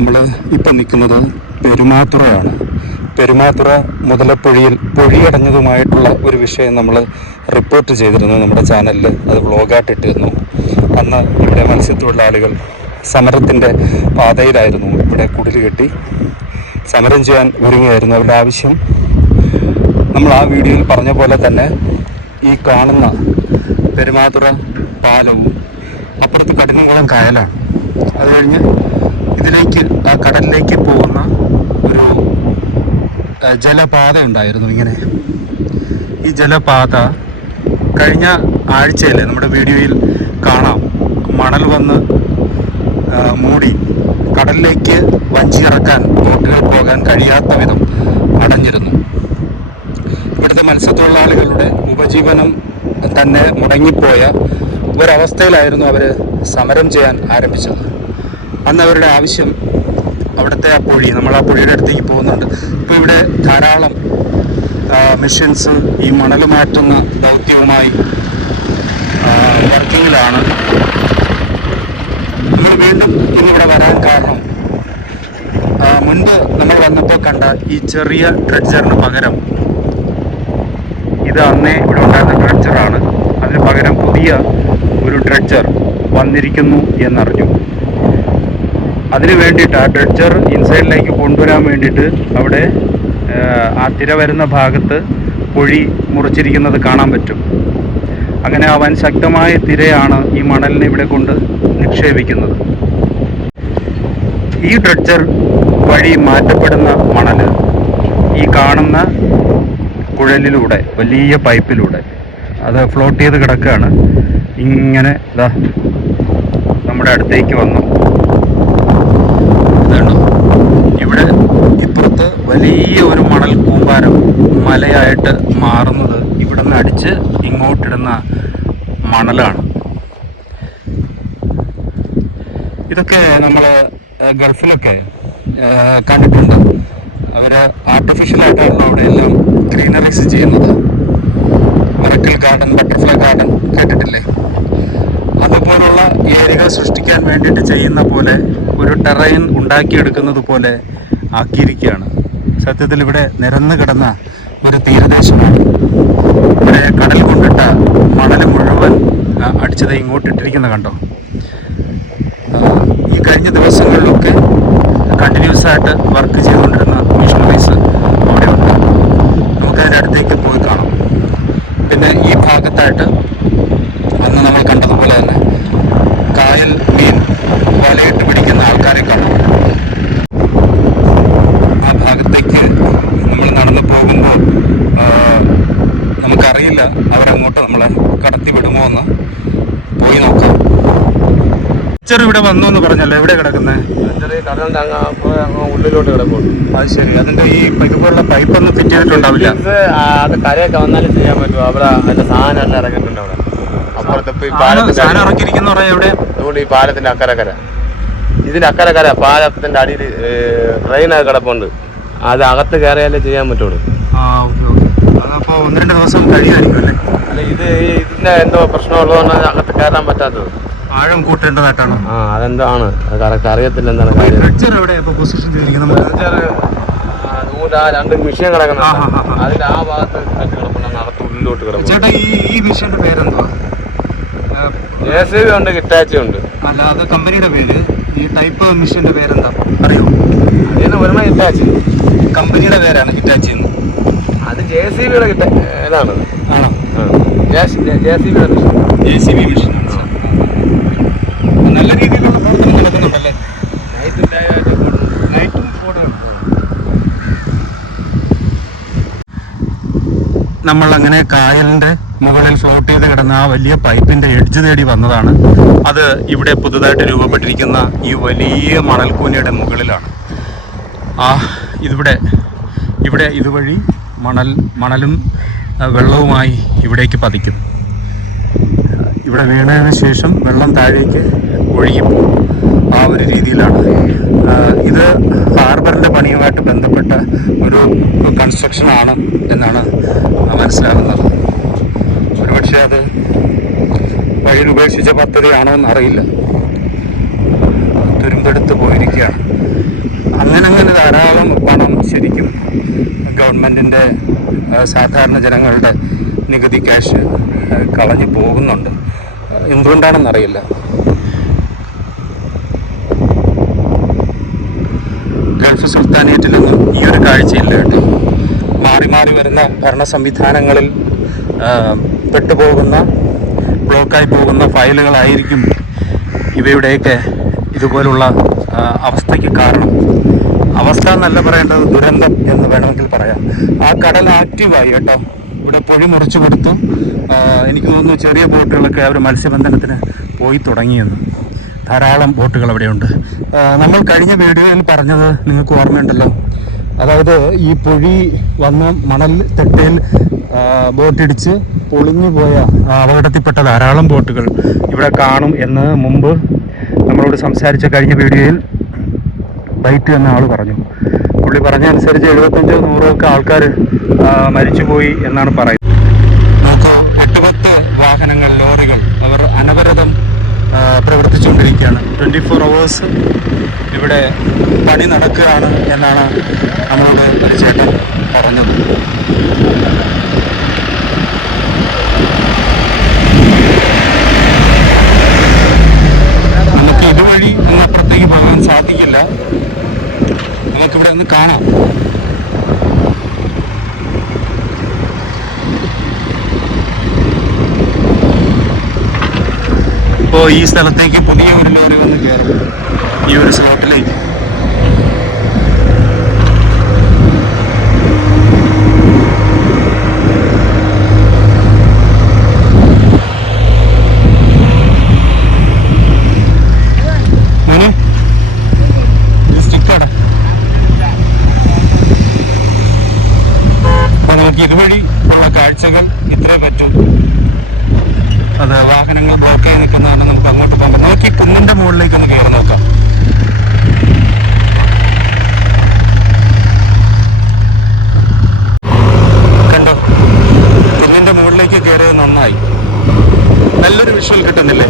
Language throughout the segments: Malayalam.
നമ്മൾ ഇപ്പം നിൽക്കുന്നത് പെരുമാതുറയാണ്. പെരുമാതുറ മുതലപ്പൊഴിയിൽ പൊഴിയടഞ്ഞതുമായിട്ടുള്ള ഒരു വിഷയം നമ്മൾ റിപ്പോർട്ട് ചെയ്തിരുന്നു നമ്മുടെ ചാനലിൽ. അത് വ്ളോഗായിട്ട് ഇട്ടിരുന്നു. അന്ന് ഇവിടെ മത്സ്യത്തൊഴിലാളികൾ സമരത്തിൻ്റെ പാതയിലായിരുന്നു. ഇവിടെ കുടിൽ കെട്ടി സമരം ചെയ്യാൻ ഒരുങ്ങിയായിരുന്നു. അവരുടെ ആവശ്യം നമ്മൾ ആ വീഡിയോയിൽ പറഞ്ഞ പോലെ തന്നെ ഈ കാണുന്ന പെരുമാതുറ പാലവും അപ്പുറത്ത് കഠിനംകുളം കായലാണ്. അത് കഴിഞ്ഞ് ഇതിലേക്ക് ആ കടലിലേക്ക് പോകുന്ന ഒരു ജലപാത ഉണ്ടായിരുന്നു. ഇങ്ങനെ ഈ ജലപാത കഴിഞ്ഞ ആഴ്ചയിൽ നമ്മുടെ വീഡിയോയിൽ കാണാം, മണൽ വന്ന് മൂടി കടലിലേക്ക് വഞ്ചി ഇറക്കാൻ ബോട്ടുകൾ പോകാൻ കഴിയാത്ത വിധം അടഞ്ഞിരുന്നു. ഇവിടുത്തെ മത്സ്യത്തൊഴിലാളികളുടെ ഉപജീവനം തന്നെ മുടങ്ങിപ്പോയ ഒരവസ്ഥയിലായിരുന്നു അവർ സമരം ചെയ്യാൻ ആരംഭിച്ചത്. അന്ന് അവരുടെ ആവശ്യം അവിടുത്തെ ആ പൊഴി, നമ്മൾ ആ പൊഴിയുടെ അടുത്തേക്ക് പോകുന്നുണ്ട്. ഇപ്പോൾ ഇവിടെ ധാരാളം മെഷീൻസ് ഈ മണൽ മാറ്റുന്ന ദൗത്യവുമായി വർക്കിങ്ങിലാണ്. നമ്മൾ വീണ്ടും ഇന്നിവിടെ വരാൻ കാരണം മുൻപ് നമ്മൾ വന്നപ്പോൾ കണ്ട ഈ ചെറിയ ഡ്രെഡ്ജറിന് പകരം ഇത് അന്നേ ഇവിടെ ഉണ്ടായിരുന്ന ഡ്രെഡ്ജറാണ്. അതിന് പകരം പുതിയ ഒരു ഡ്രെഡ്ജർ വന്നിരിക്കുന്നു എന്നറിഞ്ഞു. അതിന് വേണ്ടിയിട്ട് ആ ഡ്രെഡ്ജർ ഇൻസൈഡിലേക്ക് കൊണ്ടുവരാൻ വേണ്ടിയിട്ട് അവിടെ ആ തിര വരുന്ന ഭാഗത്ത് പൊഴി മുറിച്ചിരിക്കുന്നത് കാണാൻ പറ്റും. അങ്ങനെ ആ വൻ ശക്തമായ തിരയാണ് ഈ മണലിനെ ഇവിടെ കൊണ്ട് നിക്ഷേപിക്കുന്നത്. ഈ ഡ്രെഡ്ജർ വഴി മാറ്റപ്പെടുന്ന മണൽ ഈ കാണുന്ന കുഴലിലൂടെ, വലിയ പൈപ്പിലൂടെ അത് ഫ്ലോട്ട് ചെയ്ത് കിടക്കുകയാണ്. ഇങ്ങനെ ഇതാ നമ്മുടെ അടുത്തേക്ക് വന്നു. ഇതാണ് ഇവിടെ ഇപ്പുറത്ത് വലിയ ഒരു മണൽ കൂമ്പാരം മലയായിട്ട് മാറുന്നത് ഇവിടെ നിന്ന് അടിച്ച് ഇങ്ങോട്ടിടുന്ന മണലാണ്. ഇതൊക്കെ നമ്മൾ ഗൾഫിലൊക്കെ കണ്ടിട്ടുണ്ട്. അവർ ആർട്ടിഫിഷ്യലായിട്ടാണല്ലോ അവിടെയെല്ലാം ഗ്രീനറീസ് ചെയ്യുന്നത്. മിറക്കിൾ ഗാർഡൻ, ബട്ടർഫ്ലൈ ഗാർഡൻ കേട്ടിട്ടില്ലേ? അതുപോലുള്ള ഏരിയകൾ സൃഷ്ടിക്കാൻ വേണ്ടിയിട്ട് ചെയ്യുന്ന പോലെ ഒരു ടെറൈൻ ഉണ്ടാക്കിയെടുക്കുന്നത് പോലെ ആക്കിയിരിക്കുകയാണ്. സത്യത്തിൽ ഇവിടെ നിരന്ന് കിടന്ന ഒരു തീരദേശമാണ്. ഇവിടെ കടൽ കൊണ്ടിട്ട മണൽ മുഴുവൻ അടിച്ചത് ഇങ്ങോട്ടിട്ടിരിക്കുന്ന കണ്ടോ. ഈ കഴിഞ്ഞ ദിവസങ്ങളിലൊക്കെ കണ്ടിന്യൂസ് ആയിട്ട് വർക്ക് ചെയ്തുകൊണ്ടിരുന്ന മിഷണറീസ് അവിടെ ഉണ്ട്. നമുക്കതിൻ്റെ അടുത്തേക്ക് പോയി കാണാം. പിന്നെ ഈ ഭാഗത്തായിട്ട് അന്ന് നമ്മൾ കണ്ടതുപോലെ തന്നെ കായൽ മീൻ വലയിട്ട് പിടിക്കുന്ന ആൾക്കാരെ കാണാം. ആ ഭാഗത്തേക്ക് നമ്മൾ നടന്നു പോകുമ്പോൾ നമുക്കറിയില്ല അവരങ്ങോട്ട് നമ്മളെ കടത്തി വിടുമോ എന്ന്. പോയി നോക്കാം. ടീച്ചർ ഇവിടെ വന്നു എന്ന് പറഞ്ഞല്ലോ, എവിടെ കിടക്കുന്നത്? ഉള്ളിലോട്ട് കിടക്കും. അത് ശരി. അതിന്റെ ഈ ഇതുപോലുള്ള പൈപ്പൊന്നും ഫിറ്റ് ചെയ്തിട്ടുണ്ടാവില്ല. അത് കരയൊക്കെ വന്നാലും ചെയ്യാൻ പറ്റും. അവിടെ അതിന്റെ സാധനം എല്ലാം ഇറങ്ങിയിട്ടുണ്ട്. അവിടെ അപ്പുറത്ത് സാധനം ഇറക്കിയിരിക്കുന്ന പറയാം. എവിടെ? അതുകൊണ്ട് ഈ പാലത്തിന്റെ അക്കരക്കര, ഇതിന്റെ അക്കരക്കര പാലത്തിന്റെ അടിയിൽ ട്രെയിനൊക്കെ കിടപ്പുണ്ട്. അത് അകത്ത് കയറിയാലേ ചെയ്യാൻ പറ്റുള്ളൂ. അതപ്പോ 1-2 ദിവസം കഴിയുമായിരിക്കും അല്ലേ? അല്ല, ഇതിന്റെ എന്തോ പ്രശ്നമുള്ളതുകൊണ്ടാണ് അകത്ത് കയറാൻ പറ്റാത്തത്. ആഴം കൂട്ടേണ്ടതായിട്ടാണ്. അതെന്താണ് കറക്റ്റ് അറിയത്തില്ല. എന്താണ് കാര്യം? പൊസിഷൻ ചെയ്തിരിക്കുന്നത് 2 മെഷീൻ കിടക്കണം. അതിന്റെ ആ ഭാഗത്ത് കിടപ്പുണ്ട്. അകത്ത് ഉള്ളിലോട്ട് കിടക്കും. ചേട്ടാ, ഈ മെഷീന്റെ പേരെന്താ? JCB ഉണ്ട്, ഹിറ്റാച്ചി ഉണ്ട്. അല്ല, അത് കമ്പനിയുടെ പേര്. ഈ ടൈപ്പ് മെഷീന്റെ പേരെന്താ അറിയോ? ഇതിന് വരുന്ന ഹിറ്റാച്ചി കമ്പനിയുടെ പേരാണ് ഹിറ്റാച്ചി എന്ന്. അത് JCBയുടെ ഇതാണ്. ആണോ? JCB machine. നല്ല രീതിയിലുള്ള പ്രവർത്തനം നടക്കുന്നുണ്ടല്ലേ? നൈറ്റും ഓടാണ്. നമ്മൾ അങ്ങനെ കായലിന്റെ മുകളിൽ ഫ്ലോട്ട് ചെയ്ത് കിടന്ന ആ വലിയ പൈപ്പിന്റെ എഡ്ജ് തേടി വന്നതാണ്. അത് ഇവിടെ പുതുതായിട്ട് രൂപപ്പെട്ടിരിക്കുന്ന ഈ വലിയ മണൽക്കൂനയുടെ മുകളിലാണ്. ഇവിടെ ഇതുവഴി മണലും വെള്ളവുമായി ഇവിടേക്ക് പതിക്കും. ഇവിടെ വീണതിന് ശേഷം വെള്ളം താഴേക്ക് ഒഴുകി പോകും. ആ ഒരു രീതിയിലാണ്. ഇത് ഹാർബറിൻ്റെ പണിയുമായിട്ട് ബന്ധപ്പെട്ട ഒരു കൺസ്ട്രക്ഷനാണ് എന്നാണ് മനസ്സിലാകുന്നത്. ഒരുപക്ഷെ അത് വഴിയിൽ ഉപേക്ഷിച്ച പദ്ധതിയാണോ എന്നറിയില്ല. തുരുമ്പെടുത്ത് പോയിരിക്കുകയാണ്. അങ്ങനെ ധാരാളം പണം ശരിക്കും ഗവൺമെൻറ്റിൻ്റെ സാധാരണ ജനങ്ങളുടെ നികുതി ക്യാഷ് കളഞ്ഞു പോകുന്നുണ്ട്. എന്തുകൊണ്ടാണെന്നറിയില്ല. ഗൾഫ് സുൽത്താനേറ്റിലൊന്നും ഈ ഒരു കാഴ്ചയില്ല കേട്ടോ. മാറി മാറി വരുന്ന ഭരണ സംവിധാനങ്ങളിൽ പെട്ടുപോകുന്ന ബ്ലോക്കായി പോകുന്ന ഫയലുകളായിരിക്കും ഇവയുടെയൊക്കെ ഇതുപോലുള്ള അവസ്ഥയ്ക്ക് കാരണം. അവസ്ഥ എന്നല്ല പറയേണ്ടത്, ദുരന്തം എന്ന് വേണമെങ്കിൽ പറയാം. ആ കടൽ ആക്റ്റീവായി കേട്ടോ. ഇവിടെ പൊഴി മുറിച്ചു കൊടുത്തു. എനിക്ക് തോന്നുന്നു ചെറിയ ബോട്ടുകളൊക്കെ അവർ മത്സ്യബന്ധനത്തിന് പോയി തുടങ്ങിയെന്ന്. ധാരാളം ബോട്ടുകൾ അവിടെയുണ്ട്. നമ്മൾ കഴിഞ്ഞ വീഡിയോയിൽ പറഞ്ഞത് നിങ്ങൾക്ക് ഓർമ്മയുണ്ടല്ലോ. അതായത് ഈ പൊഴി വന്ന് മണൽ തെട്ടയിൽ ബോട്ടിടിച്ച് പൊളിഞ്ഞു പോയ അപകടത്തിൽപ്പെട്ട ധാരാളം ബോട്ടുകൾ ഇവിടെ കാണും എന്ന് മുമ്പ് നമ്മളോട് സംസാരിച്ച കഴിഞ്ഞ വീഡിയോയിൽ ബൈറ്റ് എന്ന ആൾ പറഞ്ഞു. പുള്ളി പറഞ്ഞ അനുസരിച്ച് 75 100 ഒക്കെ ആൾക്കാർ മരിച്ചുപോയി എന്നാണ് പറയുന്നത്. നമുക്ക് 8-10 വാഹനങ്ങൾ, ലോറികൾ അവർ അനവരതം പ്രവർത്തിച്ചുകൊണ്ടിരിക്കുകയാണ്. 24 hours ഇവിടെ പണി നടക്കുകയാണ് എന്നാണ് നമ്മളോട് ഒരു ചേട്ടൻ പറഞ്ഞത്. നമുക്ക് ഇതുവഴി ഒന്നപ്പുറത്തേക്ക് പോകാൻ സാധിക്കില്ല. നമുക്കിവിടെ ഒന്ന് കാണാം. ഇപ്പോൾ ഈ സ്ഥലത്തേക്ക് പുതിയ ഒരു ലോറി വന്ന് കയറും, ഈ ഒരു സ്ലോട്ടിലേക്ക്. ഇതുവഴി ഉള്ള കാഴ്ചകൾ ഇത്രേ പറ്റും. അത് വാഹനങ്ങൾ ബ്ലോക്കായി നിൽക്കുന്നതാണ്. നമുക്ക് അങ്ങോട്ട് പോകുമ്പോൾ നമുക്ക് ഈ കുന്നിൻ്റെ മുകളിലേക്ക് ഒന്ന് കയറി നോക്കാം. കണ്ടോ, കുന്നിൻ്റെ മുകളിലേക്ക് കയറിയത് നന്നായി. നല്ലൊരു വിഷ്വൽ കിട്ടുന്നില്ലേ?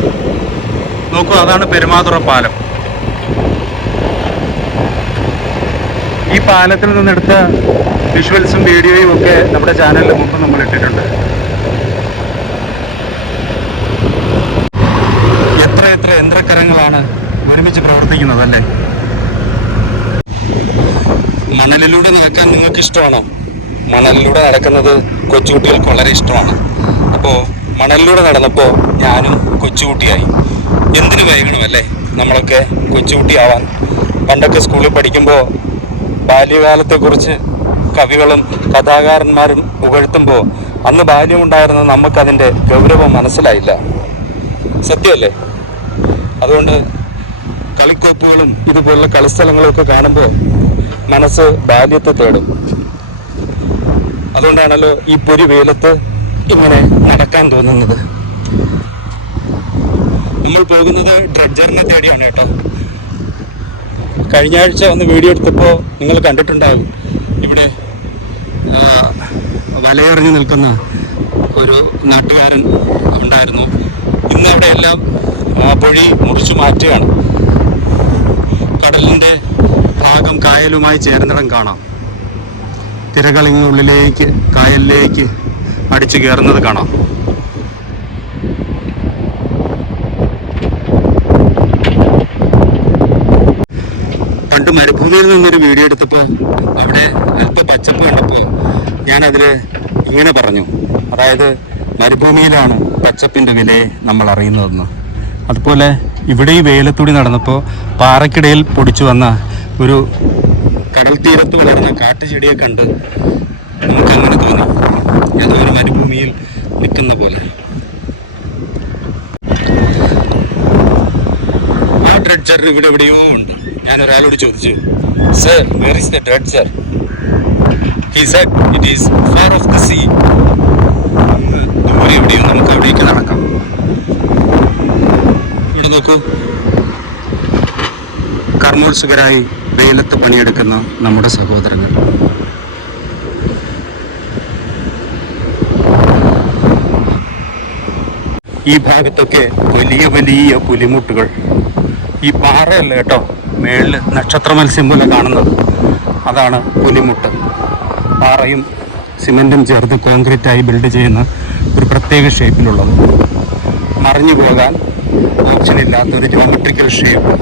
നോക്കൂ, അതാണ് പെരുമാതുറ പാലം. ഈ പാലത്തിൽ നിന്നെടുത്ത വിഷ്വൽസും വീഡിയോയും ഒക്കെ നമ്മുടെ ചാനലിൽ മുമ്പ് നമ്മൾ ഇട്ടിട്ടുണ്ട്. എത്ര യന്ത്രക്കരങ്ങളാണ് ഒരുമിച്ച് പ്രവർത്തിക്കുന്നത് അല്ലേ? മണലിലൂടെ നടക്കാൻ നിങ്ങൾക്ക് ഇഷ്ടമാണോ? മണലിലൂടെ നടക്കുന്നത് കൊച്ചുകുട്ടികൾക്ക് വളരെ ഇഷ്ടമാണ്. അപ്പോൾ മണലിലൂടെ നടന്നപ്പോൾ ഞാനും കൊച്ചുകുട്ടിയായി. എന്തിനു വൈകണമല്ലേ നമ്മളൊക്കെ കൊച്ചുകുട്ടിയാവാൻ? പണ്ടൊക്കെ സ്കൂളിൽ പഠിക്കുമ്പോൾ ബാല്യകാലത്തെക്കുറിച്ച് കവികളും കഥാകാരന്മാരും പുകഴ്ത്തുമ്പോൾ അന്ന് ബാല്യമുണ്ടായിരുന്ന നമുക്കതിൻ്റെ ഗൗരവം മനസ്സിലായില്ല. സത്യമല്ലേ? അതുകൊണ്ട് കളിക്കോപ്പുകളും ഇതുപോലുള്ള കളിസ്ഥലങ്ങളൊക്കെ കാണുമ്പോൾ മനസ്സ് ബാല്യത്തെ തേടും. അതുകൊണ്ടാണല്ലോ ഈ പൊരി വെയിലത്ത് ഇങ്ങനെ നടക്കാൻ തോന്നുന്നത്. നമ്മൾ പോകുന്നത് ഡ്രഡ്ജറിനെ തേടിയാണ് കേട്ടോ. കഴിഞ്ഞ ആഴ്ച ഒന്ന് വീഡിയോ എടുത്തപ്പോൾ നിങ്ങൾ കണ്ടിട്ടുണ്ടാവും, ഇവിടെ വലയെറിഞ്ഞു നിൽക്കുന്ന ഒരു നാട്ടുകാരൻ ഉണ്ടായിരുന്നു. ഇന്ന് അവിടെയെല്ലാം പൊഴി മുറിച്ചു മാറ്റുകയാണ്. കടലിൻ്റെ ഭാഗം കായലുമായി ചേർന്നിടം കാണാം. തിരകളിങ്ങുള്ളിലേക്ക് കായലിലേക്ക് അടിച്ചു കയറുന്നത് കാണാം. പണ്ട് മരുഭൂമിയിൽ നിന്നൊരു വീഡിയോ എടുത്തപ്പോൾ അവിടെ അല്പം പച്ചപ്പ് കണ്ടപ്പോൾ ഞാനതിൽ ഇങ്ങനെ പറഞ്ഞു, അതായത് മരുഭൂമിയിലാണ് പച്ചപ്പിൻ്റെ വിലയെ നമ്മൾ അറിയുന്നതെന്ന്. അതുപോലെ ഇവിടെ ഈ വെയിലത്തൂടി നടന്നപ്പോൾ പാറയ്ക്കിടയിൽ പൊടിച്ചു വന്ന ഒരു കടൽ തീരത്ത് വളർന്ന കാട്ടുചെടിയെ കണ്ട് നമുക്കങ്ങനെ തോന്നി, ഏതോ ഒരു മരുഭൂമിയിൽ നിൽക്കുന്ന പോലെ. ആ ഡ്രഡ്ജർ ഇവിടെ എവിടെയോ ഉണ്ട്. ഞാൻ ഒരാളോട് ചോദിച്ചു, sir, where is the dredger? He said it is far off the sea. ദൂരെ എവിടെയോ നമുക്ക് അവിടേക്ക് നടക്കാം. ഇവിടെ നോക്കൂ, കർമ്മോത്സുകരായി വെയിലത്ത് പണിയെടുക്കുന്ന നമ്മുടെ സഹോദരങ്ങൾ. ഈ ഭാഗത്തൊക്കെ വലിയ വലിയ പുലിമുട്ടുകൾ. ഈ പാറയല്ല കേട്ടോ, മേളിൽ നക്ഷത്ര മത്സ്യം പോലെ കാണുന്നത് അതാണ് പുലിമുട്ട്. പാറയും സിമെൻറ്റും ചേർത്ത് കോൺക്രീറ്റായി ബിൽഡ് ചെയ്യുന്ന ഒരു പ്രത്യേക ഷേപ്പിലുള്ളത്, മറിഞ്ഞു പോകാൻ ഓപ്ഷനില്ലാത്ത ഒരു ജോമെട്രിക്കൽ ഷേപ്പ്,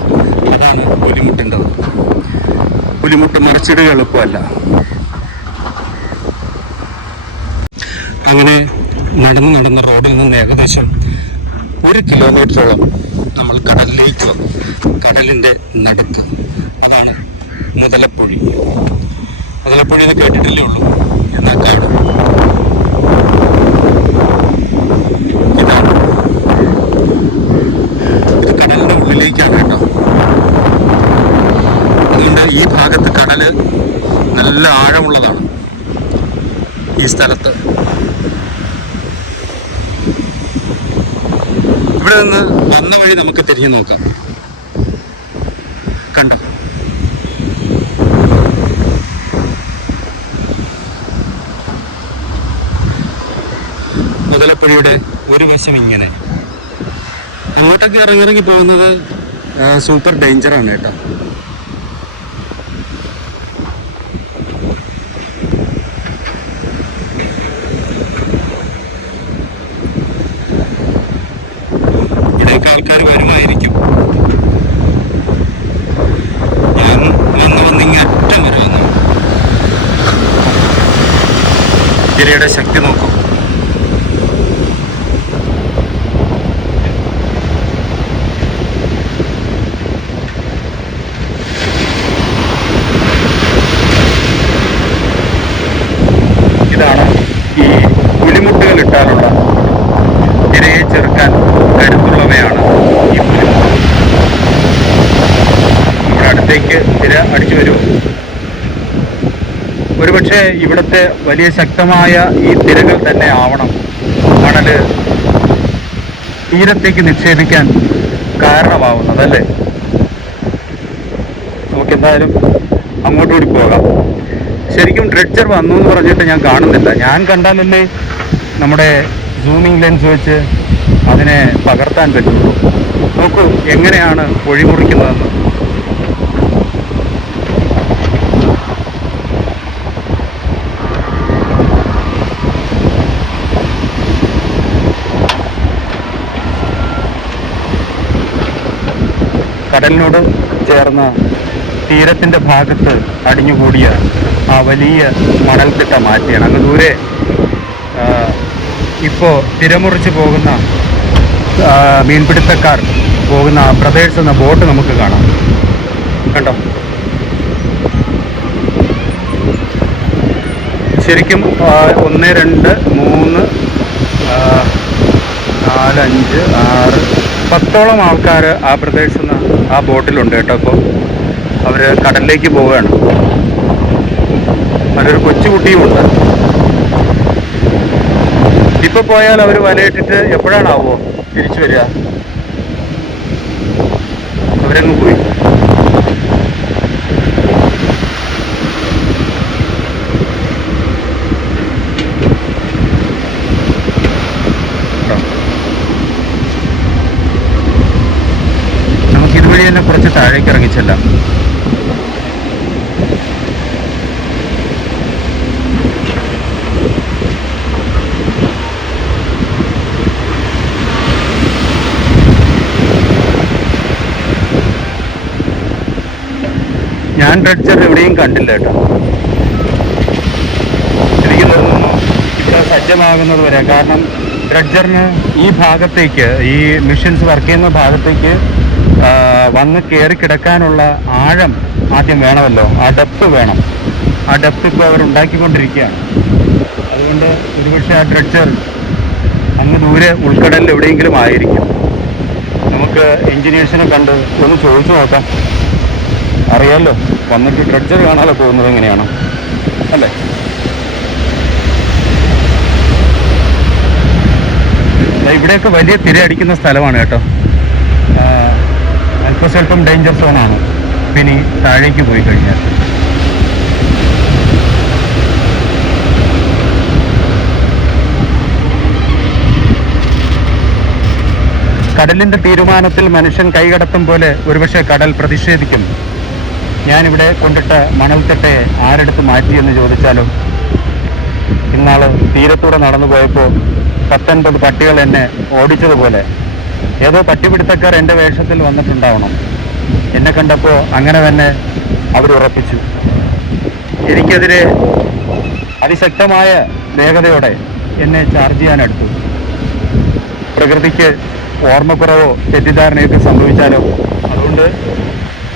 അതാണ് പുലിമുട്ടിൻ്റെത്. പുലിമുട്ട് മറിച്ചിടുക എളുപ്പമല്ല. അങ്ങനെ നടന്ന് റോഡിൽ നിന്ന് ഏകദേശം 1 കിലോമീറ്ററോളം നമ്മൾ കടലിലേക്ക് വന്നു. കടലിൻ്റെ നടുക്ക്, അതാണ് മുതലപ്പൊഴി. മുതലപ്പൊഴി എന്ന് കേട്ടിട്ടില്ലേ ഉള്ളൂ, എന്നാൽ കാട്. ഇതാണ്, ഇത് കടലിൻ്റെ ഉള്ളിലേക്കാണ് കേട്ടോ. അതുകൊണ്ട് ഈ ഭാഗത്ത് കടല് നല്ല ആഴമുള്ളതാണ്. ഈ സ്ഥലത്ത് ഇവിടെ നിന്ന് വന്ന വഴി നമുക്ക് തിരിഞ്ഞു നോക്കാം. കണ്ടോ, മുതലപ്പുഴയുടെ ഒരു വശം ഇങ്ങനെ. അങ്ങോട്ടൊക്കെ ഇറങ്ങി പോകുന്നത് സൂപ്പർ ഡേഞ്ചറാണ് കേട്ടോ. ഇവിടേക്ക് ആൾക്കാർ വരുമായിരിക്കും. ഞാൻ വന്ന് ഇങ്ങറ്റം വരെ വന്നു. തിരയുടെ ശക്തി നോക്കും. ഇതാണ് ഈ പുലിമുട്ടുകൾ ഇട്ടാലുള്ള തിരയെ ചെറുക്കാൻ കരുത്തുള്ളവയാണ് ഈ പുലിമുട്ട്. നമ്മുടെ അടുത്തേക്ക് തിര അടിച്ചു വരും. ഒരുപക്ഷെ ഇവിടുത്തെ വലിയ ശക്തമായ ഈ തിരകൾ തന്നെ ആവണം മണല് തീരത്തേക്ക് നിക്ഷേപിക്കാൻ കാരണമാവുന്നതല്ലേ. നമുക്കെന്തായാലും അങ്ങോട്ടുകൂടി പോകാം. ശരിക്കും ഡ്രെഡ്ജർ വന്നു എന്ന് പറഞ്ഞിട്ട് ഞാൻ കാണുന്നില്ല. ഞാൻ കണ്ടാലല്ലേ നമ്മുടെ സൂമിംഗ് ലെൻസ് വെച്ച് അതിനെ പകർത്താൻ പറ്റുള്ളൂ. നോക്കൂ എങ്ങനെയാണ് പൊഴി മുറിക്കുന്നതെന്ന്. കടലിനോട് ചേർന്ന തീരത്തിൻ്റെ ഭാഗത്ത് അടിഞ്ഞുകൂടിയ ആ വലിയ മണൽത്തിട്ട മാറ്റിയാണ്. അങ്ങ് ദൂരെ ഇപ്പോൾ തിരമുറിച്ച് പോകുന്ന മീൻപിടുത്തക്കാർ പോകുന്ന ബ്രദേഴ്സ് എന്ന ബോട്ട് നമുക്ക് കാണാം. കണ്ടോ, ശരിക്കും 1 2 3 4 5 6 10ഓളം ആൾക്കാർ ആ ബ്രദേഴ്സ് എന്ന ആ ബോട്ടിലുണ്ട് കേട്ടോ. അപ്പോൾ അവർ കടലിലേക്ക് പോവുകയാണ്. അതിലൊരു കൊച്ചുകുട്ടിയുമുണ്ട്. ഇപ്പോൾ പോയാൽ അവർ വലയിട്ടിട്ട് എപ്പോഴാണാവോ തിരിച്ചു വരിക? അവരങ്ങ് പോയി. നമുക്കിതുവഴി തന്നെ കുറച്ച് താഴേക്ക് ഇറങ്ങിച്ചെല്ലാം. ഞാൻ ഡ്രെഡ്ജർ എവിടെയും കണ്ടില്ല കേട്ടോ. എനിക്ക് തോന്നുന്നു ഇവിടെ സജ്ജമാകുന്നത് വരെ. കാരണം ഡ്രെഡ്ജറിന് ഈ ഭാഗത്തേക്ക്, ഈ മെഷീൻസ് വർക്ക് ചെയ്യുന്ന ഭാഗത്തേക്ക് വന്ന് കയറി കിടക്കാനുള്ള ആഴം ആദ്യം വേണമല്ലോ. ആ ഡെപ്ത് വേണം. ആ ഡെപ്ത് ഇപ്പോൾ അവർ ഉണ്ടാക്കിക്കൊണ്ടിരിക്കുകയാണ്. അതുകൊണ്ട് ഒരുപക്ഷെ ആ ഡ്രെഡ്ജർ അങ്ങ് ദൂരെ ഉൾക്കടലിൽ എവിടെയെങ്കിലും ആയിരിക്കും. നമുക്ക് എൻജിനീയേഴ്സിനെ കണ്ട് ഒന്ന് ചോദിച്ചു നോക്കാം. അറിയാമല്ലോ, വന്നിട്ട് ഡ്രെഡ്ജർ കാണാതെ പോകുന്നത് എങ്ങനെയാണ് അല്ലേ? ഇവിടെയൊക്കെ വലിയ തിര അടിക്കുന്ന സ്ഥലമാണ് കേട്ടോ. അല്പസ്വല്പം ഡേഞ്ചർ സോണാണ് പിന്നെ താഴേക്ക് പോയി കഴിഞ്ഞാൽ. കടലിൻ്റെ തീരുമാനത്തിൽ മനുഷ്യൻ കൈകടത്തും പോലെ ഒരുപക്ഷെ കടൽ പ്രതിഷേധിക്കും. ഞാനിവിടെ കൊണ്ടിട്ട മണൽത്തിട്ടയെ ആരെടുത്ത് മാറ്റിയെന്ന് ചോദിച്ചാലോ? ഇന്നാൾ തീരത്തൂടെ നടന്നു പോയപ്പോൾ 19 പട്ടികൾ എന്നെ ഓടിച്ചതുപോലെ ഏതോ പട്ടിപിടുത്തക്കാർ എൻ്റെ വേഷത്തിൽ വന്നിട്ടുണ്ടാവണം. എന്നെ കണ്ടപ്പോൾ അങ്ങനെ തന്നെ അവരുറപ്പിച്ചു. എനിക്കെതിരെ അതിശക്തമായ വേഗതയോടെ എന്നെ ചാർജ് ചെയ്യാനെടുത്തു. പ്രകൃതിക്ക് ഓർമ്മക്കുറവോ തെറ്റിദ്ധാരണയൊക്കെ സംഭവിച്ചാലോ? അതുകൊണ്ട്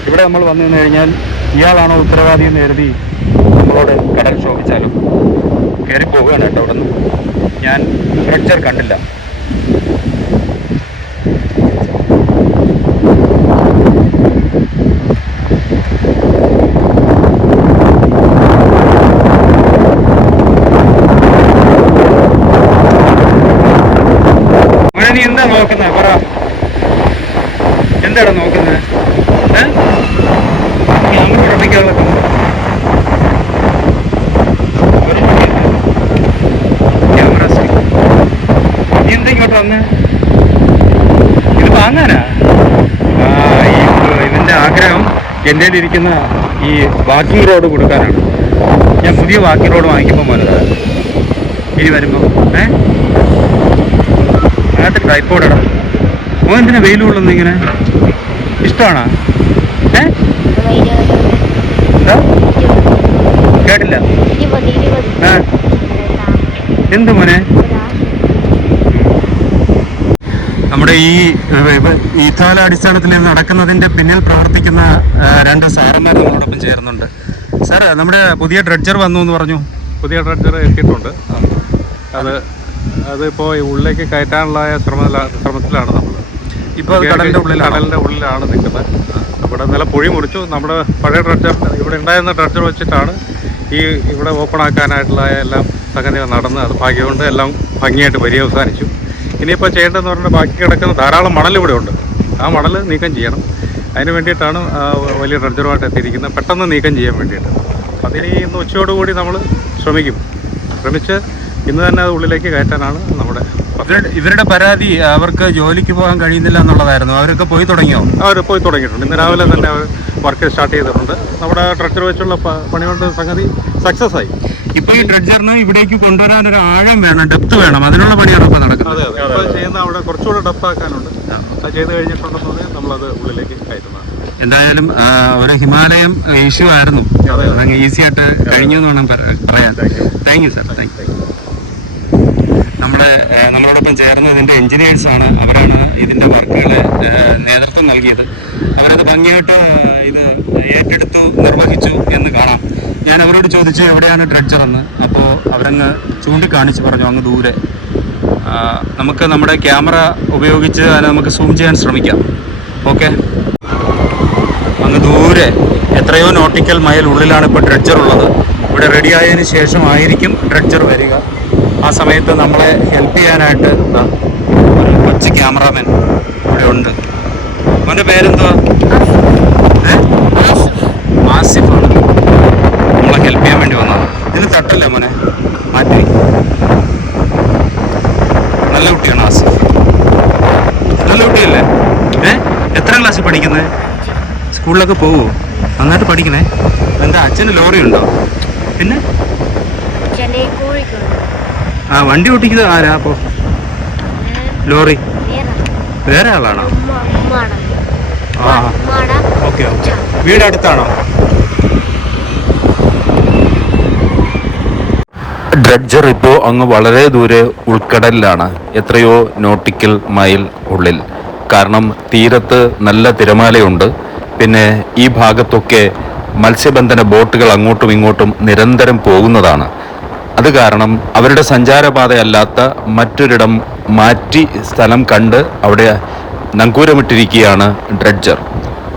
ഇവിടെ നമ്മൾ വന്നു നിന്ന് കഴിഞ്ഞാൽ ഇയാളാണോ ഉത്തരവാദി എന്ന് കരുതി നമ്മളോട് കടൽ ക്ഷോഭിച്ചാലോ? കയറി പോവുകയാണ് കേട്ടോ. അവിടെ നിന്ന് ഞാൻ ഡ്രഡ്ജർ കണ്ടില്ല. നീ എന്താ നോക്കുന്നത്? പറ, എന്താണ് നോക്കുന്നത്? ക്യാമറ ഉറപ്പിക്കാനുള്ള ക്യാമറ നീ എന്താ ഇങ്ങോട്ട് വന്ന്? ഇത് വാങ്ങാനാ? ഇതിൻ്റെ ആഗ്രഹം എൻ്റെ ഇരിക്കുന്ന ഈ വാക്കിംഗ് റോഡ് കൊടുക്കാനാണ്. ഞാൻ പുതിയ വാക്കിംഗ് റോഡ് വാങ്ങിക്കുമ്പോൾ മോനെ ഇനി വരുമ്പോൾ അങ്ങനത്തെ ട്രൈപ്പോഡ് ഇടാം. മോൻ എന്തിനാ വെയിൽ കൊള്ളുന്നു ഇങ്ങനെ? ഇഷ്ടമാണോ? എന്താ കേട്ടില്ല? എന്ത് മോനെ? നമ്മുടെ ഈ ഈഥാല അടിസ്ഥാനത്തിൽ നടക്കുന്നതിൻ്റെ പിന്നിൽ പ്രവർത്തിക്കുന്ന 2 സാറന്മാർ നമ്മളോടൊപ്പം ചേരുന്നുണ്ട്. സാർ, നമ്മുടെ പുതിയ ഡ്രഡ്ജർ വന്നു എന്ന് പറഞ്ഞു. പുതിയ ഡ്രഡ്ജർ എത്തിയിട്ടുണ്ട്. അതിപ്പോൾ ഉള്ളിലേക്ക് കയറ്റാനുള്ള ശ്രമത്തിലാണ് നമ്മൾ. ഇപ്പോൾ കടലിൻ്റെ ഉള്ളിലാണ് നിൽക്കുന്നത്. ഇവിടെ നില പൊഴി മുറിച്ചു. നമ്മുടെ പഴയ ഡ്രഡ്ജർ, ഇവിടെ ഉണ്ടായിരുന്ന ഡ്രഡ്ജർ വെച്ചിട്ടാണ് ഇവിടെ ഓപ്പൺ ആക്കാനായിട്ടുള്ള എല്ലാം സംഗതികൾ നടന്ന് അത് ഭാഗ്യം കൊണ്ട് എല്ലാം ഭംഗിയായിട്ട് പര്യവസാനിച്ചു. ഇനിയിപ്പോൾ ചെയ്യേണ്ടതെന്ന് പറഞ്ഞാൽ ബാക്കി കിടക്കുന്ന ധാരാളം മണൽ ഇവിടെ ഉണ്ട്. ആ മണൽ നീക്കം ചെയ്യണം. അതിന് വേണ്ടിയിട്ടാണ് വലിയ ഡ്രഡ്ജറുമായിട്ട് എത്തിയിരിക്കുന്നത്, പെട്ടെന്ന് നീക്കം ചെയ്യാൻ വേണ്ടിയിട്ട്. അതിന് ഇന്ന് ഉച്ചയോടുകൂടി നമ്മൾ ശ്രമിച്ച് ഇന്ന് തന്നെ അത് ഉള്ളിലേക്ക് കയറ്റാനാണ് നമ്മുടെ. ഇവരുടെ പരാതി അവർക്ക് ജോലിക്ക് പോകാൻ കഴിയുന്നില്ല എന്നുള്ളതായിരുന്നു. അവരൊക്കെ പോയി തുടങ്ങിയോ? അവർ പോയി തുടങ്ങിയിട്ടുണ്ട്. ഇന്ന് രാവിലെ തന്നെ അവർ വർക്ക് സ്റ്റാർട്ട് ചെയ്തിട്ടുണ്ട്. നമ്മുടെ ഡ്രഡ്ജർ വെച്ചുള്ള പണി കൊണ്ട് സംഗതി സക്സസ് ആയി. ഇപ്പോൾ ഈ ഡ്രഡ്ജറിന് ഇവിടേക്ക് കൊണ്ടുവരാൻ ഒരു ആഴം വേണം, ഡെപ്ത് വേണം. അതിനുള്ള പണിയാണ് ഇപ്പോൾ നടക്കുന്നത്. അതെ അതെ. ഇപ്പോൾ ചെയ്യുന്ന അവിടെ കുറച്ചുകൂടെ ഡെപ്ത് ആക്കാനുണ്ട്. അത് ചെയ്ത് കഴിഞ്ഞിട്ടുണ്ടെന്നുണ്ടെങ്കിൽ നമ്മളത് ഉള്ളിലേക്ക് കയറ്റുന്നതാണ്. എന്തായാലും ഒരു ഹിമാലയം ഇഷ്യൂ ആയിരുന്നു. ഈസി ആയിട്ട് കഴിഞ്ഞു എന്ന് വേണം പറയാൻ. Thank you sir. Thank you. നമ്മളോടൊപ്പം ചേർന്നതിൻ്റെ എൻജിനീയേഴ്സാണ്. അവരാണ് ഇതിൻ്റെ വർക്കുകൾ നേതൃത്വം നൽകിയത്. അവരത് ഭംഗിയായിട്ട് ഇത് ഏറ്റെടുത്തു, നിർവഹിച്ചു എന്ന് കാണാം. ഞാൻ അവരോട് ചോദിച്ചു എവിടെയാണ് ഡ്രഡ്ജർ എന്ന്. അപ്പോൾ അവരങ്ങ് ചൂണ്ടിക്കാണിച്ച് പറഞ്ഞു അങ്ങ് ദൂരെ. നമുക്ക് നമ്മുടെ ക്യാമറ ഉപയോഗിച്ച് അതിനെ നമുക്ക് സൂം ചെയ്യാൻ ശ്രമിക്കാം. ഓക്കെ, അങ്ങ് ദൂരെ എത്രയോ നോട്ടിക്കൽ മൈൽ ഉള്ളിലാണ് ഇപ്പോൾ ഡ്രഡ്ജർ ഉള്ളത്. ഇവിടെ റെഡിയായതിന് ശേഷമായിരിക്കും ഡ്രഡ്ജർ വരിക. ആ സമയത്ത് നമ്മളെ ഹെൽപ്പ് ചെയ്യാനായിട്ട് ഒരു കൊച്ചു ക്യാമറാമാൻ ഇവിടെ ഉണ്ട്. അവൻ്റെ പേരെന്തുവാ? ആസിഫാണ്. നമ്മളെ ഹെൽപ്പ് ചെയ്യാൻ വേണ്ടി വന്നത്. ഇതിന് തട്ടല്ലേ മോനെ? മാറ്റി. നല്ല കുട്ടിയാണ് ആസിഫ്. നല്ല കുട്ടിയല്ലേ? എത്രാം ക്ലാസ്സിൽ പഠിക്കുന്നത്? സ്കൂളിലൊക്കെ പോവോ? നന്നായിട്ട് പഠിക്കണേ. എന്താ അച്ഛന് ലോറി ഉണ്ടോ? പിന്നെ ആ വണ്ടി ഓട്ടിക്കുന്നത് ആരാ? അപ്പോൾ ലോറി വേറെ ആളാണോ? ആ ഓക്കെ ഓക്കെ. വീട് അടുത്താണോ? ഡ്രഡ്ജർ ഇപ്പോൾ അങ്ങ് വളരെ ദൂരെ ഉൾക്കടലിലാണ്, എത്രയോ നോട്ടിക്കൽ മൈൽ ഉള്ളിൽ. കാരണം തീരത്ത് നല്ല തിരമാലയുണ്ട്. പിന്നെ ഈ ഭാഗത്തൊക്കെ മത്സ്യബന്ധന ബോട്ടുകൾ അങ്ങോട്ടും ഇങ്ങോട്ടും നിരന്തരം പോകുന്നതാണ്. അത് കാരണം അവരുടെ സഞ്ചാരപാതയല്ലാത്ത മറ്റൊരിടം മാറ്റി സ്ഥലം കണ്ട് അവിടെ നങ്കൂരമിട്ടിരിക്കുകയാണ് ഡ്രഡ്ജർ.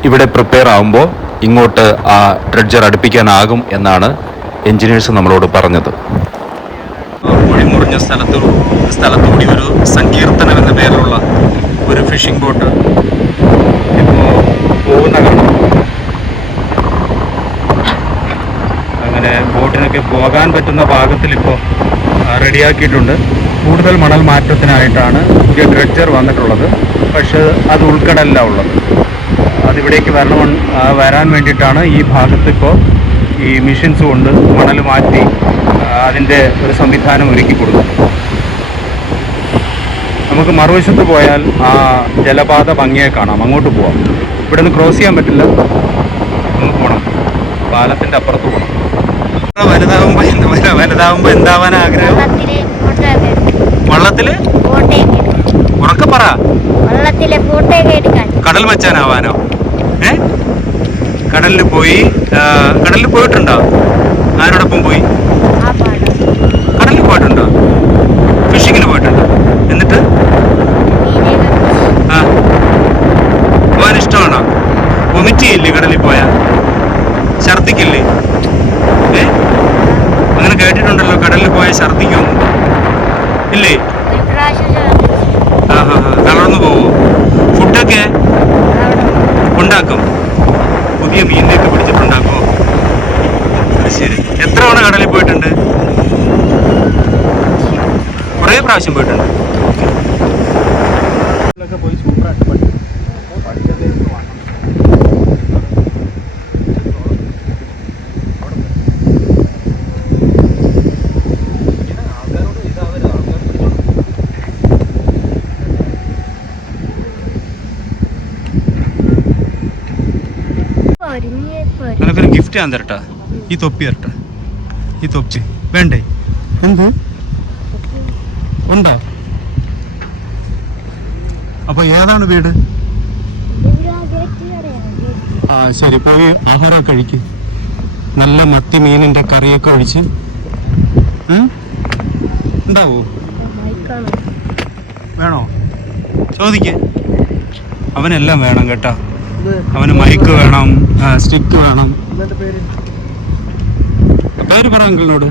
ഇവിടെ പ്രിപ്പയർ ആകുമ്പോൾ ഇങ്ങോട്ട് ആ ഡ്രഡ്ജർ അടുപ്പിക്കാനാകും എന്നാണ് എൻജിനീയേഴ്സ് നമ്മളോട് പറഞ്ഞത്. ഒഴിമുറിഞ്ഞ സ്ഥലത്തുകൂടി ഒരു സങ്കീർത്തനം എന്ന പേരിലുള്ള ഒരു ഫിഷിംഗ് ബോട്ട് ഇപ്പോൾ പോകുന്ന കാണാം. അങ്ങനെ ബോട്ടിനൊക്കെ പോകാൻ പറ്റുന്ന ഭാഗത്തിൽ ഇപ്പോൾ റെഡിയാക്കിയിട്ടുണ്ട്. കൂടുതൽ മണൽ മാറ്റത്തിനായിട്ടാണ് പുതിയ ഡ്രഡ്ജർ വന്നിട്ടുള്ളത്. പക്ഷേ അത് ഉൾക്കടലിലാണ് ഉള്ളത്. അതിവിടേക്ക് വരാൻ വേണ്ടിയിട്ടാണ് ഈ ഭാഗത്ത് ഇപ്പോൾ ഈ മെഷീൻസ് കൊണ്ട് മണൽ മാറ്റി അതിൻ്റെ ഒരു സംവിധാനം ഒരുക്കി കൊടുക്കുന്നത്. നമുക്ക് മറുവശത്ത് പോയാൽ ആ ജലപാത ഭംഗിയായി കാണാം. അങ്ങോട്ട് പോവാം. ഇവിടെ നിന്ന് ക്രോസ് ചെയ്യാൻ പറ്റില്ല. നമുക്ക് പോകണം, പാലത്തിൻ്റെ അപ്പുറത്ത് പോകണം. വലുതാവുമ്പോൾ എന്താവാൻ ആഗ്രഹം? വള്ളത്തില് ഉറക്കെ പറ. കടൽ മച്ചാനാവാനോ? കടലിൽ പോയിട്ടുണ്ടോ? ആരോടൊപ്പം പോയി? കടലിൽ പോയിട്ടുണ്ടോ? ഫിഷിങ്ങിന് പോയിട്ടുണ്ടോ? എന്നിട്ട് പോകാൻ ഇഷ്ടമാണോ? വൊമിറ്റ് ചെയ്യില്ലേ കടലിൽ പോയാൽ? ഛർദിക്കില്ലേ? അങ്ങനെ കേട്ടിട്ടുണ്ടല്ലോ, കടലിൽ പോയാൽ ഛർദിക്കുമെന്ന്. ഇല്ലേ? തളർന്നു പോവോ? ഫുഡൊക്കെ ഉണ്ടാക്കും? പുതിയ മീനിനെയൊക്കെ പിടിച്ചിട്ടുണ്ടാക്കുമോ? ശരി. എത്ര തവണ കടലിൽ പോയിട്ടുണ്ട്? കുറേ പ്രാവശ്യം പോയിട്ടുണ്ട്. പോയി സൂപ്പറായിട്ട് പഠിക്കും. നിനക്കൊരു ഗിഫ്റ്റ് ഞാൻ തരട്ടാ. ഈ തൊപ്പി തരട്ടെ. ഈ തൊപ്പി വേണ്ടേ? എന്ത് ഉണ്ടോ? അപ്പൊ ഏതാണ് വീട്? ആ ശരി, പോയി ആഹാരം കഴിക്ക്. നല്ല മത്തി മീനിന്റെ കറിയൊക്കെ ഒഴിച്ച് ഉണ്ടാവോ? വേണോ? ചോദിക്ക്. അവനെല്ലാം വേണം കേട്ടാ. അവന് മൈക്ക് വേണം, സ്റ്റിക്ക് വേണം. പേര് പറ അങ്കിളിനോട്.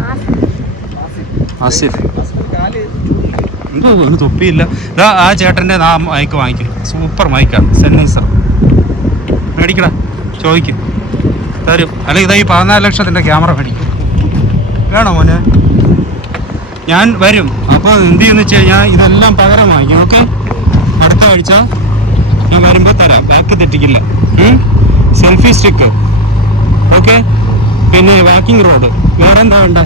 ആസിഫ്. എന്തോ ഒരു തൊപ്പിയില്ല. ഇതാ ആ ചേട്ടൻ്റെ മൈക്ക് വാങ്ങിക്കും. സൂപ്പർ മൈക്കാണ്, സെന്നൻസർ. മേടിക്കടാ, ചോദിക്കും, തരും. അല്ലെങ്കിൽ ഇതാ ഈ 14 ലക്ഷത്തിൻ്റെ ക്യാമറ മേടിക്കും. വേണോ മോനെ? ഞാൻ വരും. അപ്പോൾ എന്ത് ചെയ്യുന്ന വെച്ച് കഴിഞ്ഞാൽ ഇതെല്ലാം പകരം വാങ്ങിക്കും. ഓക്കെ, അടുത്ത ആഴ്ച ഞാൻ വരുമ്പോൾ തരാം. ബാക്ക് തെറ്റിക്കില്ല. Selfie stick. ഓക്കെ, പിന്നെ വാക്കിംഗ് റോഡ്. വേറെ എന്താ വേണ്ട?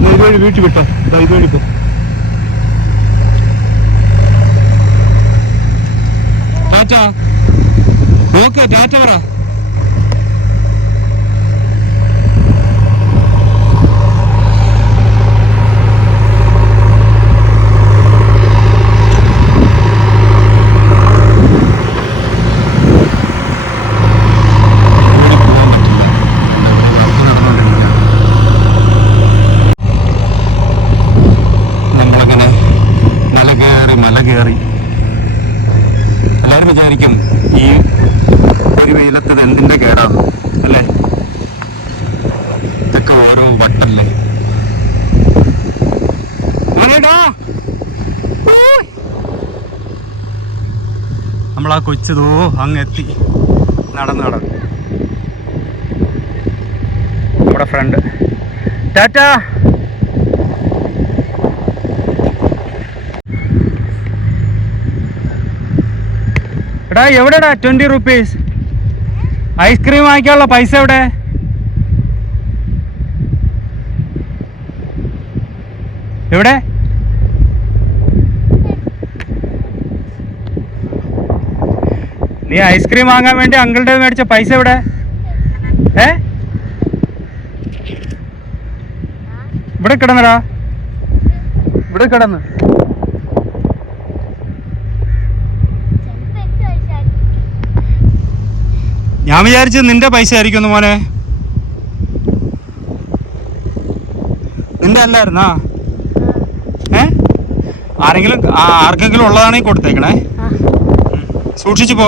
ഇതുവഴി വീട്ടിൽ വിട്ടോ. ഇതുവഴി പോ. ടാറ്റ. ഓക്കെ, ടാറ്റ പറ. എല്ലാവരും വിചാരിക്കും ഈ ഒരു വെയിലത്ത് എന്തിൻ്റെ കേടാണ് അല്ലേ? ഇതൊക്കെ ഓരോ വട്ടല്ലേ. നമ്മളാ കൊച്ചതോ അങ്ങ് എത്തി. നടന്ന് നമ്മുടെ ഫ്രണ്ട്. ടാറ്റ. എടാ എവിടെടാ 20 റുപ്പീസ്? ഐസ്ക്രീം വാങ്ങിക്കാനുള്ള പൈസ എവിടെ? എവിടെ? നീ ഐസ്ക്രീം വാങ്ങാൻ വേണ്ടി അങ്കിളുടെ മേടിച്ച പൈസ എവിടെ? ഇവിടെ കിടന്നടാ, ഇവിടെ കിടന്ന്. ഞാൻ വിചാരിച്ചത് നിന്റെ പൈസ ആയിരിക്കും മോനെ. നിന്റെ അല്ലായിരുന്നാ? ആർക്കെങ്കിലും ഉള്ളതാണെങ്കിൽ കൊടുത്തേക്കണേ. സൂക്ഷിച്ചു പോ.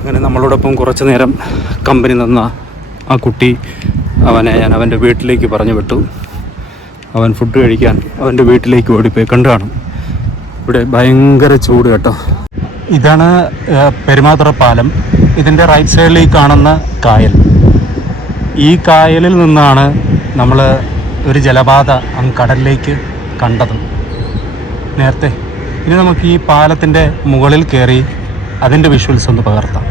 അങ്ങനെ നമ്മളോടൊപ്പം കുറച്ച് നേരം കമ്പനി നിന്ന ആ കുട്ടി, അവനെ ഞാൻ അവൻ്റെ വീട്ടിലേക്ക് പറഞ്ഞു വിട്ടു. അവൻ ഫുഡ് കഴിക്കാൻ അവൻ്റെ വീട്ടിലേക്ക് ഓടിപ്പോയി. കണ്ടു കാണും, ഇവിടെ ഭയങ്കര ചൂട് കേട്ടോ. ഇതാണ് പെരുമാതുറ പാലം. ഇതിൻ്റെ റൈറ്റ് സൈഡിൽ ഈ കാണുന്ന കായൽ. ഈ കായലിൽ നിന്നാണ് നമ്മൾ ഒരു ജലപാത അങ്ങ് കടലിലേക്ക് കണ്ടത് നേരത്തെ. ഇനി നമുക്ക് ഈ പാലത്തിൻ്റെ മുകളിൽ കയറി അതിൻ്റെ വിഷ്വൽസ് ഒന്ന് പകർത്താം.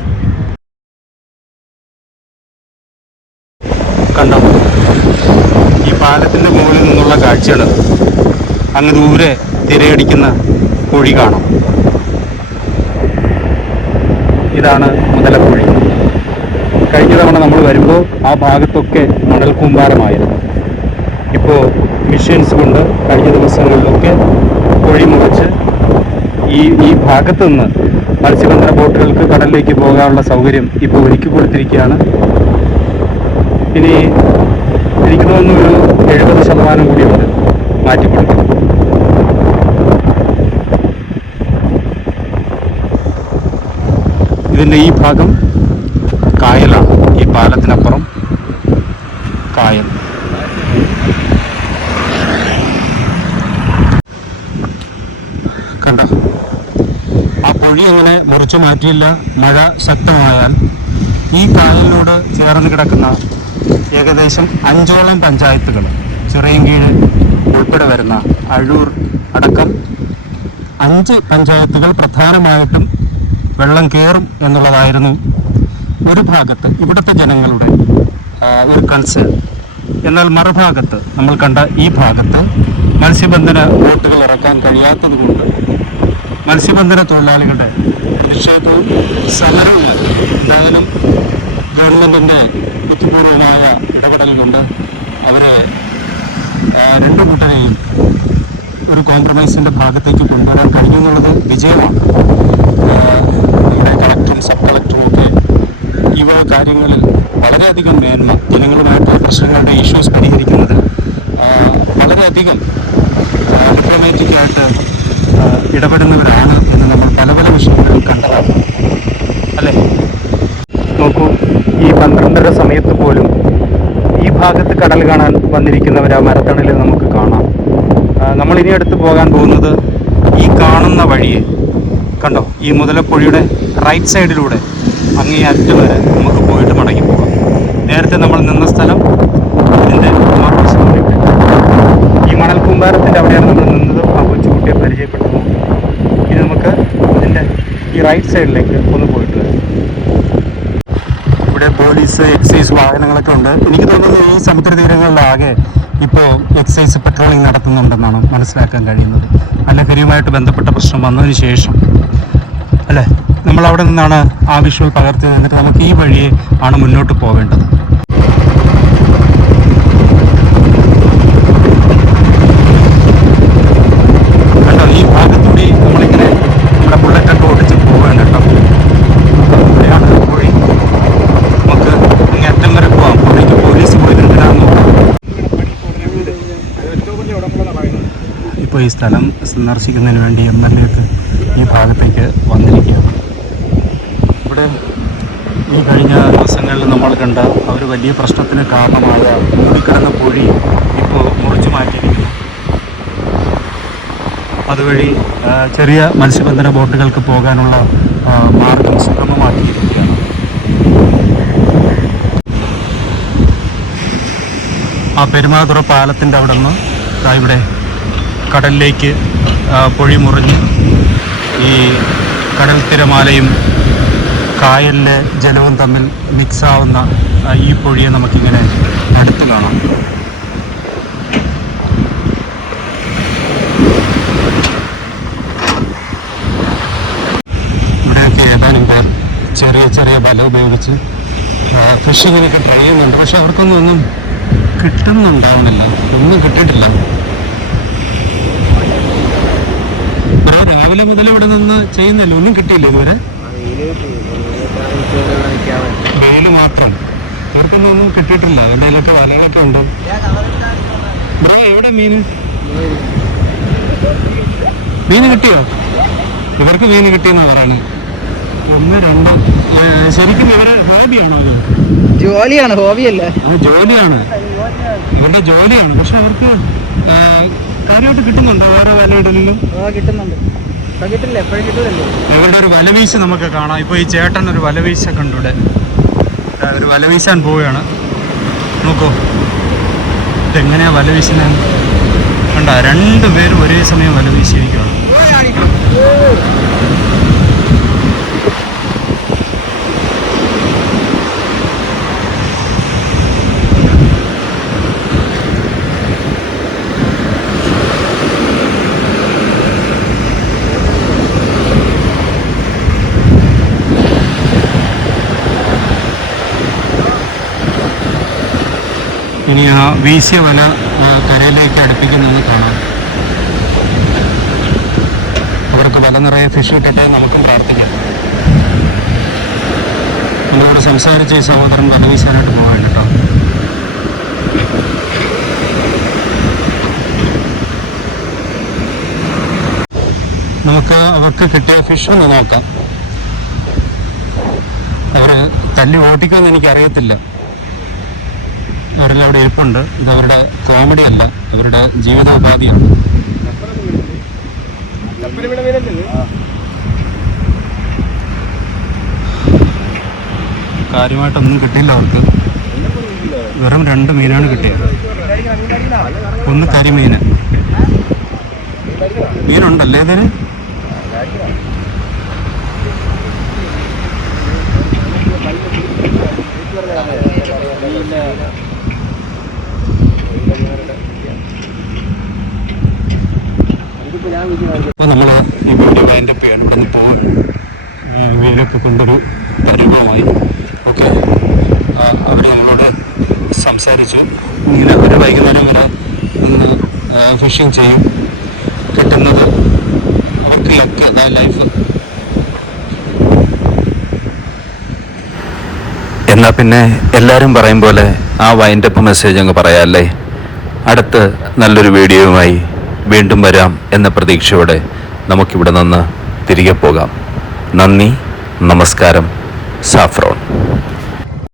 കണ്ടോ, ഈ പാലത്തിൻ്റെ മുകളിൽ നിന്നുള്ള കാഴ്ചകൾ. അങ്ങ് ദൂരെ തിരയടിക്കുന്ന കുഴി കാണാം. ഇതാണ് മുതലക്കുഴി. കഴിഞ്ഞ തവണ നമ്മൾ വരുമ്പോൾ ആ ഭാഗത്തൊക്കെ മണൽ കൂമ്പാരമായിരുന്നു. ഇപ്പോൾ മെഷീൻസ് കൊണ്ട് കഴിഞ്ഞ ദിവസങ്ങളിലൊക്കെ കുഴി മുറിച്ച് ഈ ഭാഗത്ത് നിന്ന് മത്സ്യബന്ധന ബോട്ടുകൾക്ക് കടലിലേക്ക് പോകാനുള്ള സൗകര്യം ഇപ്പോൾ ഒരുക്കി കൊടുത്തിരിക്കുകയാണ്. ഇനി എനിക്ക് തോന്നുന്നു ഒരു 70% കൂടി ഉണ്ട് മാറ്റിക്കൊടുക്കും. ഇതിൻ്റെ ഈ ഭാഗം കായലാണ്. ഈ പാലത്തിനപ്പുറം കായൽ. കണ്ടോ, ആ പൊഴി അങ്ങനെ മുറിച്ചു മാറ്റിയില്ല. മഴ ശക്തമായാൽ ഈ കായലിനോട് ചേർന്ന് കിടക്കുന്ന ഏകദേശം 5ഓളം പഞ്ചായത്തുകൾ, ചിറയൻകീഴ് ഉൾപ്പെടെ വരുന്ന അഴൂർ അടക്കം 5 പഞ്ചായത്തുകൾ പ്രധാനമായിട്ടും വെള്ളം കയറും എന്നുള്ളതായിരുന്നു ഒരു ഭാഗത്ത് ഇവിടുത്തെ ജനങ്ങളുടെ ഒരു കൺസേൺ. എന്നാൽ മറുഭാഗത്ത് നമ്മൾ കണ്ട ഈ ഭാഗത്ത് മത്സ്യബന്ധന ബോട്ടുകൾ ഇറക്കാൻ കഴിയാത്തത് കൊണ്ട് മത്സ്യബന്ധന തൊഴിലാളികളുടെ പ്രതിഷേധവും സമരവും എന്തായാലും ഗവൺമെൻറ്റിൻ്റെ ബുദ്ധിപൂർവമായ ഇടപെടൽ കൊണ്ട് അവരെ രണ്ടു കൂട്ടരെയും ഒരു കോംപ്രമൈസിൻ്റെ ഭാഗത്തേക്ക് കൊണ്ടുവരാൻ കഴിഞ്ഞെന്നുള്ളത് വിജയമാണ്. നമ്മുടെ കളക്ടറും സബ് കളക്ടറും ഒക്കെ ഈ വക കാര്യങ്ങളിൽ വളരെയധികം മേന്മ, ജനങ്ങളുമായിട്ടുള്ള പ്രശ്നങ്ങളുടെ ഇഷ്യൂസ് പരിഹരിക്കുന്നതിൽ വളരെയധികം ഡിപ്ലോമാറ്റിക്കായിട്ട് ഇടപെടുന്നവരാണ് എന്ന് നമ്മൾ പല പല വിഷയങ്ങളിൽ കണ്ടതാണ് അല്ലേ. നോക്കൂ, ഈ 12:30 സമയത്ത് പോലും ഈ ഭാഗത്ത് കടൽ കാണാൻ വന്നിരിക്കുന്നവർ ആ മരത്തണലിൽ നമുക്ക് കാണാം. നമ്മളിനി അടുത്ത് പോകാൻ പോകുന്നത് ഈ കാണുന്ന വഴിയെ കണ്ടോ, ഈ മുതലപ്പുഴയുടെ റൈറ്റ് സൈഡിലൂടെ അങ്ങേ അറ്റം വരെ നമുക്ക് പോയിട്ട് മടങ്ങി പോകാം. നേരത്തെ നമ്മൾ നിന്ന സ്ഥലം ഇതിൻ്റെ മറുവശമാണ്. ഈ മണൽ കൂമ്പാരത്തിൻ്റെ അവിടെയാണ് നമ്മൾ നിന്നത്. ആ കൊച്ചുകുട്ടിയെ പരിചയപ്പെട്ടു. ഇനി നമുക്ക് ഇതിൻ്റെ ഈ റൈറ്റ് സൈഡിലേക്ക് ഒന്ന് പോയിട്ട് വരാം. ഇവിടെ പോലീസ്, എക്സൈസ് വാഹനങ്ങളൊക്കെ ഉണ്ട്. എനിക്ക് തോന്നുന്നു ഈ സമുദ്രതീരങ്ങളിലാകെ ഇപ്പോൾ എക്സൈസ് പെട്രോളിംഗ് നടത്തുന്നുണ്ടെന്നാണ് മനസ്സിലാക്കാൻ കഴിയുന്നത്. ലഹരിയുമായിട്ട് ബന്ധപ്പെട്ട പ്രശ്നം വന്നതിന് ശേഷം അല്ലേ, നമ്മളവിടെ നിന്നാണ് ആ വിഷ്വൽ പകർത്തിയത്. എന്നിട്ട് നമുക്ക് ഈ വഴിയെ ആണ് മുന്നോട്ട് പോവേണ്ടത്. കണ്ടോ, ഈ ഭാഗത്തൂടി നമ്മളിങ്ങനെ നമ്മുടെ ബുള്ളറ്റൊക്കെ ഓടിച്ച് പോവുകയാണ് കേട്ടോ. ഇവിടെയാണ് വഴി. നമുക്ക് അങ്ങേ അറ്റം വരെ പോവാം. അവിടേക്ക് പോലീസ് പോയിട്ടുണ്ടാകുന്നു. ഇപ്പോൾ ഈ സ്ഥലം സന്ദർശിക്കുന്നതിന് വേണ്ടി MLA ഒക്കെ ഈ ഭാഗത്തേക്ക് വന്നിരിക്കുകയാണ്. ഇവിടെ ഈ കഴിഞ്ഞ ദിവസങ്ങളിൽ നമ്മൾ കണ്ട ഒരു വലിയ പ്രശ്നത്തിന് കാരണമായ മൂടിക്കിടന്ന പൊഴി ഇപ്പോൾ മുറിച്ചു മാറ്റിയിരിക്കുന്നു. അതുവഴി ചെറിയ മത്സ്യബന്ധന ബോട്ടുകൾക്ക് പോകാനുള്ള മാർഗം സുഗമമാക്കിയിരിക്കുകയാണ്. ആ പെരുമാതുറ പാലത്തിൻ്റെ അവിടെ നിന്ന് ഇവിടെ കടലിലേക്ക് പൊഴി മുറിഞ്ഞ് ഈ കടൽ തിരമാലയും കായലിലെ ജലവും തമ്മിൽ മിക്സാവുന്ന ഈ പൊഴിയെ നമുക്കിങ്ങനെ അടുത്ത് കാണാം. ഇവിടെയൊക്കെ ഏതാനും പേർ ചെറിയ ചെറിയ വല ഉപയോഗിച്ച് ഫിഷിങ്ങിനൊക്കെ ട്രൈ ചെയ്യുന്നുണ്ട്. പക്ഷെ അവർക്കൊന്നും കിട്ടുന്നുണ്ടാവുന്നില്ല, ഒന്നും കിട്ടിയിട്ടില്ല. രാവിലെ മുതൽ ഇവിടെ നിന്ന് ചെയ്യുന്നില്ല, ഒന്നും കിട്ടിയില്ല ഇതുവരെ. വെയില് മാത്രം, ഇവർക്കൊന്നും കിട്ടിയിട്ടില്ല. എന്തെങ്കിലുമൊക്കെ വലകളൊക്കെ ഉണ്ട്. ബ്രോ, എവിടെ മീന് കിട്ടിയോ? ഇവർക്ക് മീൻ കിട്ടിയെന്നാ പറയണേ. 1, 2 ശരിക്കും ഇവരെ ഹോബിയാണോ ഇത്? ജോലിയാണ്, ഹോബിയല്ല. ജോലിയാണ്, ഇവരുടെ ജോലിയാണ്. പക്ഷെ അവർക്ക് കാര്യമായിട്ട് കിട്ടുന്നുണ്ടോ വേറെ വലയിടലിലും? കിട്ടുന്നുണ്ട്. കിട്ടില്ല, എപ്പോഴും കിട്ടൂലല്ലേ. ഇവരുടെ ഒരു വലവീശ് നമുക്ക് കാണാം. ഇപ്പോൾ ഈ ചേട്ടൻ ഒരു വലവീശൊക്കെ ഉണ്ട് ഇവിടെ. ഒരു വലവീശാൻ പോവുകയാണ്. നോക്കൂ ഇതെങ്ങനെയാ വലവീശിനെ കണ്ട. രണ്ടുപേരും ഒരേ സമയം വലവീശിയിരിക്കുകയാണ്. ഇനി ആ വീശിയ വല കരയിലേക്ക് അടുപ്പിക്കുന്നത് കാണാം. അവർക്ക് വല നിറയെ ഫിഷ് കിട്ടട്ടെ, നമുക്കും പ്രാർത്ഥിക്കാം. നമ്മളോട് സംസാരിച്ച ഈ സഹോദരൻ വല വീശാനായിട്ട് പോകാൻ കേട്ടോ. നമുക്ക് അവർക്ക് കിട്ടിയ ഫിഷ് ഒന്ന് നോക്കാം. അവർ തല്ലി ഓട്ടിക്കുമെന്ന് എനിക്കറിയത്തില്ല. അവരെല്ലാം അവിടെ ഇരിപ്പുണ്ട്. ഇത് അവരുടെ കോമഡി അല്ല, അവരുടെ ജീവിതോപാധിയാണ്. കാര്യമായിട്ടൊന്നും കിട്ടിയില്ല അവർക്ക്. വെറും 2 മീനാണ് കിട്ടിയത്. ഒന്ന് കരിമീന്. മീനുണ്ടല്ലേ ഇതിന്? അപ്പോൾ നമ്മൾ ഈ വീഡിയോ വൈൻഡപ്പ് ചെയ്യാണ്. ഇവിടെ നിന്ന് പോകും. വീടൊക്കെ കൊണ്ടൊരു പരിഭവമായി. ഓക്കെ, അവർ നമ്മളോട് സംസാരിച്ചു. ഇങ്ങനെ ഒരു വൈകുന്നേരം വരെ നിന്ന് ഫിഷിങ് ചെയ്യും. കിട്ടുന്നത് അവർക്ക് ലക്ക്, അതായത് ലൈഫ്. എന്നാൽ പിന്നെ എല്ലാവരും പറയും പോലെ ആ വൈൻഡപ്പ് മെസ്സേജ് അങ്ങ് പറയാമല്ലേ. അടുത്ത് നല്ലൊരു വീഡിയോയുമായി വീണ്ടും വരാം എന്ന പ്രതീക്ഷയോടെ നമുക്കിവിടെ നിന്ന് തിരികെ പോകാം. നന്ദി, നമസ്കാരം. സാഫ്രോൺ.